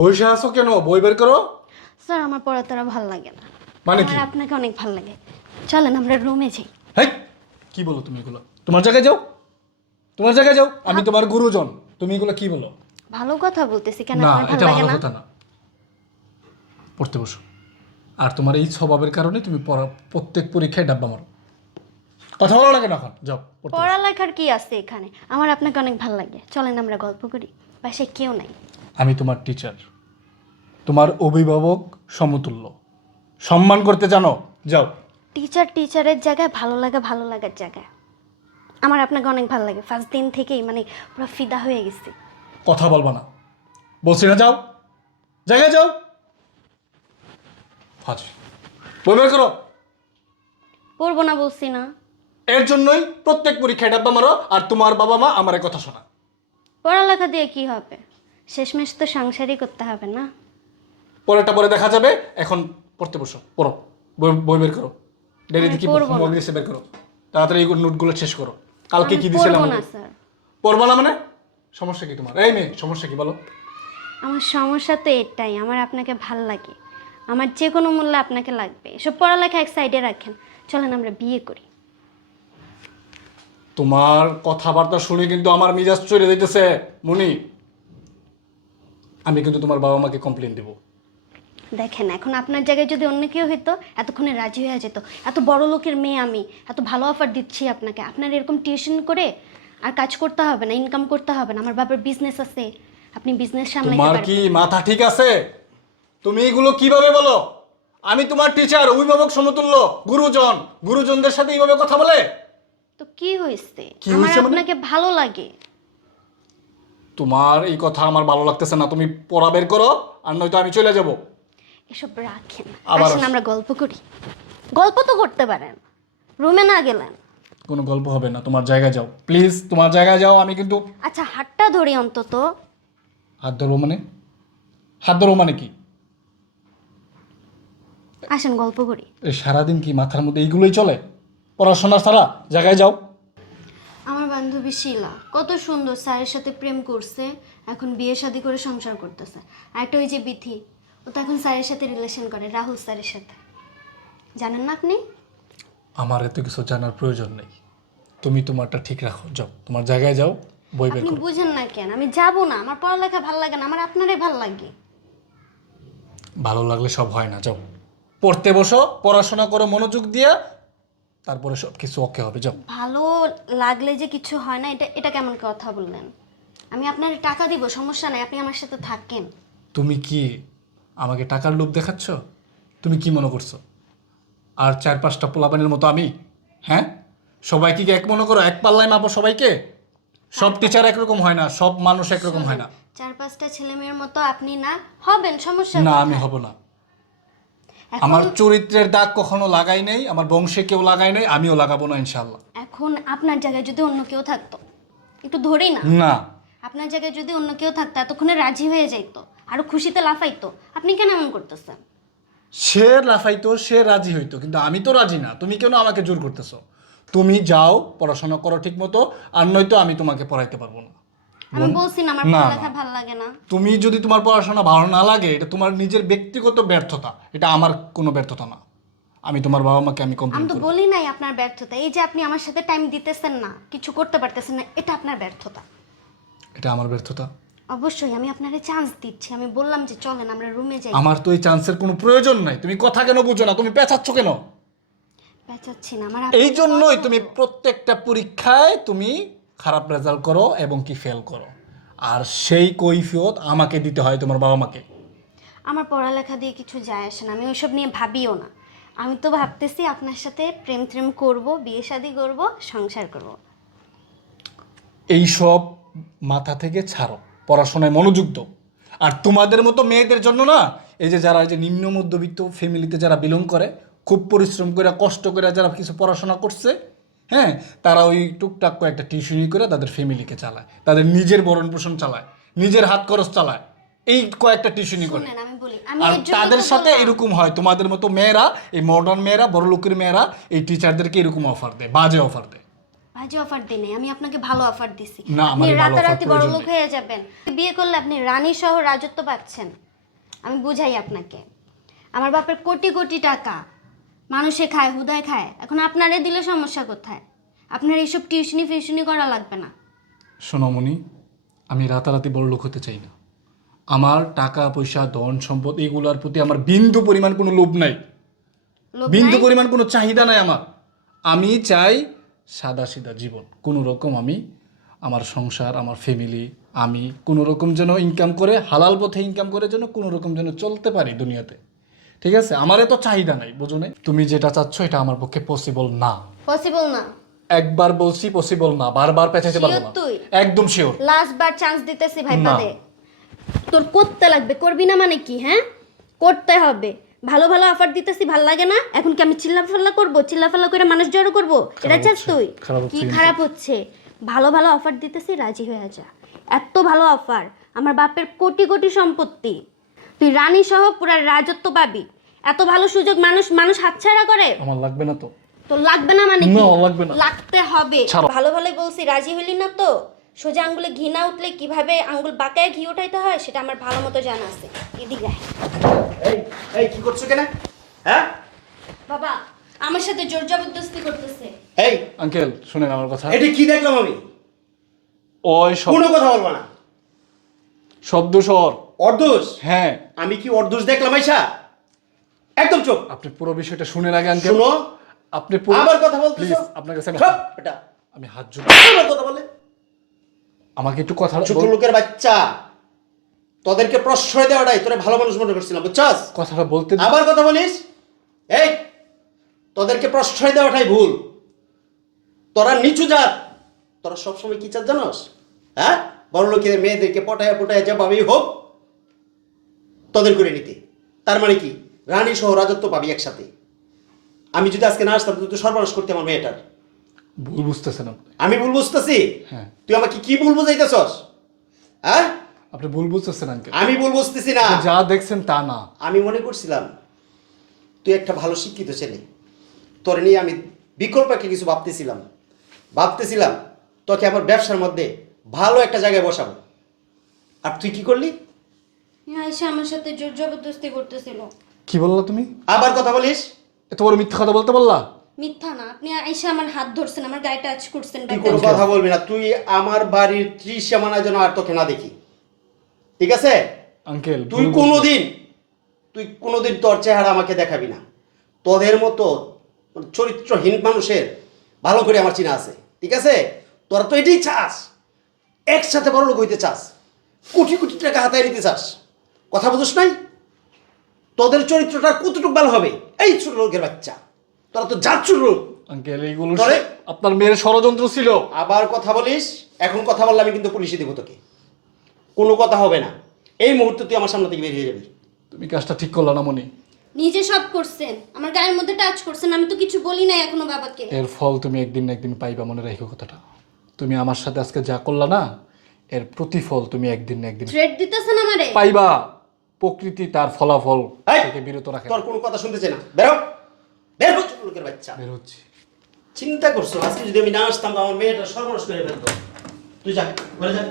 বসে আছো কেন? বই বের করো। স্যার আমার পড়াতে আর ভালো লাগে না। মানে কি? আমার আপনাকে অনেক ভালো লাগে। চলেন আমরা রুমে যাই। হেই, কি বলো তুমি এগুলো? তোমার জায়গায় যাও, তোমার জায়গায় যাও। আমি তোমার গুরুজন, তুমি এগুলো কি বলো? ভালো কথা বলতেছি, কেন না, আপনার ভালো এটা লাগে ভালো না? কথা না। পড়তে বসো। আর তোমার এই স্বভাবের কারণে তুমি প্রত্যেক পরীক্ষায় ডাব্বা মারো। কথা বলো লাগে না, এখন যাও পড়তে বসো। পড়ালেখার কি আছে এখানে? আমার আপনাকে অনেক ভালো লাগে। চলেন আমরা গল্প করি। বাসায় কেউ নাই। আমি তোমার টিচার, তোমার অভিভাবক সমতুল্য। সম্মান করতে জানো? যাও। টিচার টিচারের জায়গায়, ভালো লাগা ভালো লাগার জায়গায়। আমার আপনাকে অনেক ভালো লাগে, ফার্স্ট দিন থেকেই মানে পুরো ফিদা হয়ে গেছি। কথা বলবা না, বলছি না যাও, জায়গায় যাও। হাজি, বই বের করো। পড়বো না বলছি না। এর জন্যই প্রত্যেক পরীক্ষায় ডাব্বা মারো, আর তোমার বাবা মা আমার কথা শোনা। পড়ালেখা দিয়ে কি হবে? শেষমেশ তো সংসারই করতে হবে না? পরেরটা পরে দেখা যাবে, এখন পড়তে বসো, পড়ো। বই বের করো। ডেরিতে কি পড়বো না। হোমওয়ার্ক দিয়েছে বের করো। তাড়াতাড়ি এই নোটগুলো শেষ করো। কালকে আমি কি দিয়েছিলাম? পড়বো না স্যার। পড়বা না মানে? সমস্যা কি তোমার? এই মেয়ে, সমস্যা কি বলো? আমার সমস্যা তো এটাই, আমার আপনাকে ভাল লাগে। আমার যে কোনো মূল্যে আপনাকে লাগবে। এসব পড়ালেখা এক সাইডে রাখেন, চলেন আমরা বিয়ে করি। তোমার কথাবার্তা শুনে কিন্তু আমার মিজাজ চড়ে দিতেছে মনি। আমি কিন্তু তোমার বাবা মাকে কমপ্লেন দেবো। দেখেন, এখন আপনার জায়গায় যদি অন্য কেউ হইতো এতক্ষণে রাজি হয়ে যেত। এত বড় লোকের মেয়ে আমি, এত ভালো অফার দিচ্ছি আপনাকে, আপনার এরকম টিউশন করে আর কাজ করতে হবে না, ইনকাম করতে হবে না। আমার বাবার বিজনেস আছে, আপনি বিজনেস সামলাইতে তোমার পারবেন। কি মাথা ঠিক আছে? তুমি এগুলো কিভাবে বলো? আমি তোমার টিচার, অভিভাবক সমতুল্য, গুরুজন। গুরুজনদের সাথে এইভাবে কথা বলে? তো কি হয়েছে? কি আমার হয়েছে মানে? আপনাকে ভালো লাগে। তোমার এই কথা আমার ভালো লাগতেছে না। তুমি পড়া বের করো, আর নয়তো আমি চলে যাব। এসব রাখেন, আবার আসেন আমরা গল্প করি। গল্প তো করতে পারেন, রুমে না গেলেন। কোনো গল্প হবে না, তোমার জায়গায় যাও প্লিজ, তোমার জায়গায় যাও। আমি কিন্তু আচ্ছা হাতটা ধরি অন্তত। হাত ধরবো মানে? হাত ধরবো মানে কি? আসেন গল্প করি। এই সারাদিন কি মাথার মধ্যে এইগুলোই চলে? পড়াশোনা ছাড়া জায়গায় যাও। আমার বান্ধবী শিলা কত সুন্দর, স্যারের সাথে প্রেম করছে, এখন বিয়ে শাদী করে সংসার করতেছে। আর একটা ওই যে বিথি, ও তো এখন স্যারের সাথে রিলেশন করে, রাহুল স্যারের সাথে। জানেন না আপনি? আমার এত কিছু জানার প্রয়োজন নেই। তুমি তোমারটা ঠিক রাখো, যাও তোমার জায়গায় যাও, বই বের আপনি করো। বুঝেন না কেন? আমি যাব না, আমার পড়ালেখা ভাল লাগে না, আমার আপনারই ভাল লাগে। ভালো লাগলে সব হয় না, যাও পড়তে বসো, পড়াশোনা করো মনোযোগ দিয়ে, তারপরে সব কিছু ওকে হবে, যাও। ভালো লাগলে যে কিছু হয় না, এটা এটা কেমন কথা বললেন? আমি আপনার টাকা দিব, সমস্যা নাই, আপনি আমার সাথে থাকেন। তুমি কি আমাকে টাকার লোভ দেখাচ্ছ? তুমি কি মনে করছো আর চার পাঁচটা পোলাপানের মতো আমি? হ্যাঁ, সবাইকে কি এক মনে করো? এক পাল্লায় মাপো সবাইকে? সব টিচার একরকম হয় না, সব মানুষ একরকম হয় না। চার পাঁচটা ছেলে মেয়ের মতো আপনি না হবেন, সমস্যা না, কোথায়? আমি হব না। এখন আমার চরিত্রের দাগ কখনো লাগাই নেই, আমার বংশে কেউ লাগাই নেই, আমিও লাগাবো না ইনশাল্লাহ। এখন আপনার জায়গায় যদি অন্য কেউ থাকতো, একটু ধরি না, না, আপনার জায়গায় যদি অন্য কেউ থাকতো এতক্ষণে রাজি হয়ে যাইতো, আরো খুশিতে লাফাইতো। আপনি কেন এমন করতেছেন? সে লাফাইতো, সে রাজি হইতো, কিন্তু আমি তো রাজি না। তুমি কেন আমাকে জোর করতেছো? তুমি যাও, পড়াশোনা করো ঠিক মতো, আর নয়তো আমি তোমাকে পড়াইতে পারবো না। আমি বলছি না আমার না, পড়ালেখা না। ভালো লাগে না। তুমি যদি তোমার পড়াশোনা ভালো না লাগে, এটা তোমার নিজের ব্যক্তিগত ব্যর্থতা, এটা আমার কোনো ব্যর্থতা না। আমি তোমার বাবা মাকে আমি আমি কমপ্লেন তো করব। বলি নাই আপনার ব্যর্থতা, এই যে আপনি আমার সাথে টাইম দিতেছেন না, কিছু করতে পারতেছেন না, এটা আপনার ব্যর্থতা। এটা আমার ব্যর্থতা? অবশ্যই আমি আপনারে চান্স দিচ্ছি, আমি বললাম যে চলেন আমরা রুমে যাই। আমার তো এই চান্সের কোনো প্রয়োজন নাই। তুমি কথা কেন বুঝো না? তুমি পেঁচাচ্ছ কেন? পেঁচাচ্ছি না, আমার এই আপনাকে জন্যই তুমি পছন্দ। প্রত্যেকটা পরীক্ষায় তুমি খারাপ রেজাল্ট করো এবং কি ফেল করো, আর সেই কৈফিয়ত আমাকে দিতে হয়, তোমার বাবা মাকে। আমার পড়ালেখা দিয়ে কিছু যায় আসে না, আমি ওইসব নিয়ে ভাবিও না। আমি তো ভাবতেছি আপনার সাথে প্রেম ট্রেম করব, বিয়ে শাদী করব, সংসার করব। এই সব মাথা থেকে ছাড়ো, পড়াশোনায় মনোযোগ দাও। আর তোমাদের মতো মেয়েদের জন্য না, এই যে যারা এই যে নিম্ন মধ্যবিত্ত ফ্যামিলিতে যারা বিলং করে, খুব পরিশ্রম করে কষ্ট করে যারা কিছু পড়াশোনা করছে, হ্যাঁ, তারা ওই টুকটাক কয়েকটা টিউশনি করে তাদের ফ্যামিলিকে চালায়, তাদের নিজের ভরণ পোষণ চালায়, নিজের হাত খরচ চালায়, এই কয়েকটা টিউশনি করে। শুনেন আমি বলি, আমি আর এর জন্য তাদের তো সাথে বললাম। এরকম হয়, তোমাদের মতো মেয়েরা, এই মডার্ন মেয়েরা, বড় লোকের মেয়েরা এই টিচারদেরকে এরকম অফার দেয়, বাজে অফার দেয়। বাজে অফার দিই নাই, আমি আপনাকে ভালো অফার দিছি। না, আপনি আমার এই ভালো অফার রাতারাতি বড় প্রয়োজন লোক নেই। হয়ে যাবেন, বিয়ে করলে আপনি রানী সহ রাজত্ব পাচ্ছেন। আমি বুঝাই আপনাকে। আমার বাপের কোটি কোটি টাকা, মানুষে খায়, হুদায় খায়। এখন আপনারে দিলে সমস্যা কোথায়? আপনার এইসব টিউশনি ফিউশনি করা লাগবে না। সোনামণি, আমি রাতারাতি বড়লোক হতে চাই না। আমার টাকা পয়সা ধন সম্পদ এগুলোর প্রতি আমার বিন্দু পরিমাণ কোনো লোভ নাই, লোভ বিন্দু নাই? পরিমাণ কোনো চাহিদা নাই আমার। আমি চাই সাদা সিধা জীবন। কোনো রকম আমি আমার সংসার, আমার ফ্যামিলি, আমি কোনো রকম যেন ইনকাম করে, হালাল পথে ইনকাম করে যেন কোনো রকম যেন চলতে পারি দুনিয়াতে। ঠিক আছে, আমার এত চাহিদা নাই, বুঝো নাই? তুমি যেটা চাচ্ছ এটা আমার পক্ষে পসিবল না। পসিবল না? একবার বলছি পসিবল না, বারবার পেঁচাইতে পারবো Sure না। তুই? একদম শিওর। লাস্ট বার চান্স দিতেছি ভাই, না। পাদে তোর করতে লাগবে, করবি না মানে কি? হ্যাঁ, করতে হবে। ভালো ভালো অফার দিতেছি, ভাল লাগে না? এখন কি আমি চিল্লাফাল্লা করবো? চিল্লাফাল্লা করে মানুষ জড়ো করবো? এটা চাস হচ্ছে, তুই? খারাপ হচ্ছে কি কিন্তু। খারাপ হচ্ছে? ভালো ভালো অফার দিতেছি, রাজি হয়ে যা। এত ভালো অফার, আমার বাপের কোটি কোটি সম্পত্তি, তুই রানী সহ পুরা রাজত্ব পাবি। এত ভালো সুযোগ মানুষ মানুষ হাতছাড়া করে? আমার লাগবে না তো। তো লাগবে না মানে কি? না, লাগবে না। লাগতে হবে। ছাড়ো। ভালো ভালোই বলছি, রাজি হইলি না তো? সোজা আঙ্গুলে ঘি না উঠলে কিভাবে আঙ্গুল বাঁকায় ঘি উঠাইতে হয় সেটা আমার ভালো মতো জানা আছে। এদিকে আয়। এই এই কি করছো কেন? হ্যাঁ বাবা আমার সাথে জোর জবরদস্তি করতেছে। এই আঙ্কেল শুনেন আমার কথা। এটা কি দেখলাম আমি? ওই কোনো কথা বলবো না। শব্দ স্বর। অর্ধোষ? হ্যাঁ, আমি কি অর্ধোষ দেখলাম আইসা? একদম চুপ। আপনি পুরো বিষয়টা শুনেন আগে আঙ্কেল। শুনো, আপনি পুরো আবার কথা বলতেছো? প্লিজ, আপনার কাছে চুপ এটা। আমি হাত জোড়। আবার কথা বলে? আমাকে একটু কথা ছোট লোকের বাচ্চা, তোদেরকে প্রশ্রয় দেওয়াটাই তোরে ভালো মানুষ মনে করছিলাম, বুঝছস? কথাটা বলতে দিন। আবার কথা বলিস? এই তোদেরকে প্রশ্রয় দেওয়াটাই ভুল। তোরা নিচু জাত, তোরা সবসময় কি চাস জানোস? হ্যাঁ, বড় লোকের মেয়েদেরকে পটায়া পটায়া যেভাবেই হোক তোদের করে নিতে। তার মানে কি রানী সহ রাজত্ব পাবি একসাথে। আমি যদি আজকে না আসতাম তুই তো সর্বনাশ করতে আমার মেয়েটার। ভুল বুঝতেছেন আপনি। আমি ভুল বুঝতেছি? হ্যাঁ, তুই আমাকে কি ভুল বুঝাইতেছস? হ্যাঁ, আপনি ভুল বুঝতেছেন আঙ্কেল। আমি ভুল বুঝতেছি না। যা দেখছেন তা না। আমি মনে করছিলাম তুই একটা ভালো শিক্ষিত ছেলে, তোর নিয়ে আমি বিকল্প একটা কিছু ভাবতেছিলাম তোকে আমার ব্যবসার মধ্যে ভালো একটা জায়গায় বসাবো। আর তুই কি করলি? আয়সা আমার সাথে জোর জবরদস্তি করতেছিল। কি বললা তুমি? আবার কথা বলিস? এত বড় মিথ্যা কথা বলতে বললা? মিথ্যা না, আপনি আয়সা আমার হাত ধরছেন, আমার গায়ে টাচ করছেন। তুই কোনো কথা বলবি না। তুই আমার বাড়ির ত্রিসীমানা যেন আর তোকে না দেখি, ঠিক আছে? আঙ্কেল তুই কোনোদিন তোর চেহারা আমাকে দেখাবি না। তোদের মতো চরিত্রহীন মানুষের ভালো করে আমার চিনা আছে, ঠিক আছে? তোরা তো এটাই চাস, একসাথে বড় লোক হইতে চাস, কোটি কোটি টাকা হাতায় নিতে চাস। কথা বুঝোস নাই? তোদের চরিত্রটা কতটুকু ভালো হবে? এই ছোট লোকের বাচ্চা, তোরা তো যাচ্ছ লোক। আঙ্কেল এইগুলো ধরে? আপনার মেয়ের ষড়যন্ত্র ছিল। আবার কথা বলিস? এখন কথা বললে আমি কিন্তু পুলিশে দেবো তোকে। কোনো কথা হবে না, এই মুহূর্তে তুই আমার সামনে থেকে বেরিয়ে যাবি। তুমি কাজটা ঠিক করলা না মনি। নিজে সব করছেন, আমার গায়ের মধ্যে টাচ করছেন, আমি তো কিছু বলি নাই এখনো বাবাকে। এর ফল তুমি একদিন না একদিন পাইবা, মনে রাখো কথাটা। তুমি আমার সাথে আজকে যা করলা না, এর প্রতিফল তুমি একদিন না একদিন থ্রেট দিতেছেন আমারে? পাইবা। প্রকৃতি তার ফলাফল এই, থেকে বিরত রাখে। তোর কোনো কথা শুনতে চাই না, বেরো, বের হচ্ছে লোকের বাচ্চা। বের হচ্ছি। চিন্তা করছো আজকে যদি আমি না আসতাম তো আমার মেয়েটা সর্বনাশ করে ফেলতো। তুই যা, ঘরে যা।